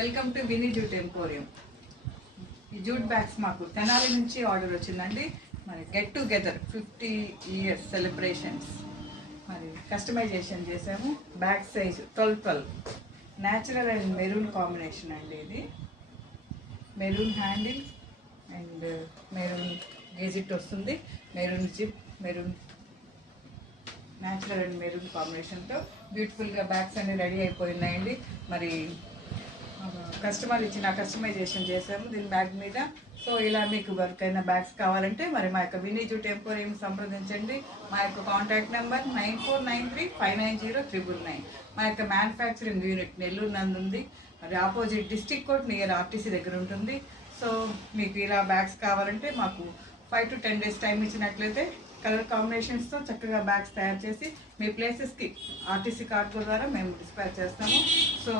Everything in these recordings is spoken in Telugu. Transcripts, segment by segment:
Welcome to Vini jute emporium. ఈ జూట్ బ్యాగ్స్ మాకు తెనాలి నుంచి ఆర్డర్ వచ్చిందండి. మరి గెట్ టుగెదర్ 50 years సెలబ్రేషన్స్ మరి కస్టమైజేషన్ చేసాము. Bag size 12 natural and maroon combination అండి. ఇది మెరూన్ హ్యాండిల్ అండ్ మెరూన్ గేజిట్ వస్తుంది. Maroon zip, maroon natural and maroon కాంబినేషన్తో బ్యూటిఫుల్గా బ్యాగ్స్ అన్ని రెడీ అయిపోయినాయండి. మరి కస్టమర్ ఇచ్చిన కస్టమైజేషన్ చేసాము దీని బ్యాగ్ మీద. సో ఇలా మీకు ఎవరికైనా బ్యాగ్స్ కావాలంటే మరి మా యొక్క వినీ జూట్ ఎంపోరియం సంప్రదించండి. మా యొక్క కాంటాక్ట్ నెంబర్ 9493590999. మా యొక్క మ్యానుఫ్యాక్చరింగ్ యూనిట్ నెల్లూరు నందు ఉంది. మరి opposite district court near RTC దగ్గర ఉంటుంది. సో మీకు ఇలా బ్యాగ్స్ కావాలంటే మాకు 5 to 10 days టైం ఇచ్చినట్లయితే కలర్ కాంబినేషన్స్తో చక్కగా బ్యాగ్స్ తయారు చేసి మీ ప్లేసెస్కి ఆర్టీసీ కార్గో ద్వారా మేము డిస్పాచ్ చేస్తాము. సో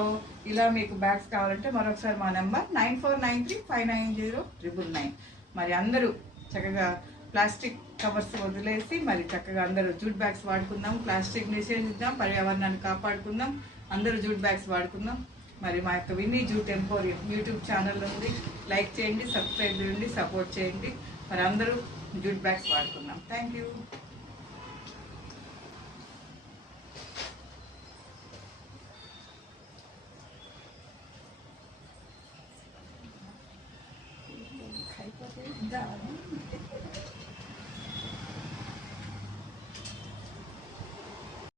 ఇలా మీకు బ్యాగ్స్ కావాలంటే మరొకసారి మా నెంబర్ 9493590999. మరి అందరూ చక్కగా ప్లాస్టిక్ కవర్స్ వదిలేసి మరి చక్కగా అందరూ జూట్ బ్యాగ్స్ వాడుకుందాం. ప్లాస్టిక్ నిషేధిద్దాం, పర్యావరణాన్ని కాపాడుకుందాం, అందరూ జూట్ బ్యాగ్స్ వాడుకుందాం. మరి మా యొక్క Vinni jute emporium YouTube channel ఉంది. లైక్ చేయండి, సబ్స్క్రైబ్ చేయండి, సపోర్ట్ చేయండి. మరి అందరూ జూట్ బ్యాగ్స్ వాడుకుందాం. Thank you.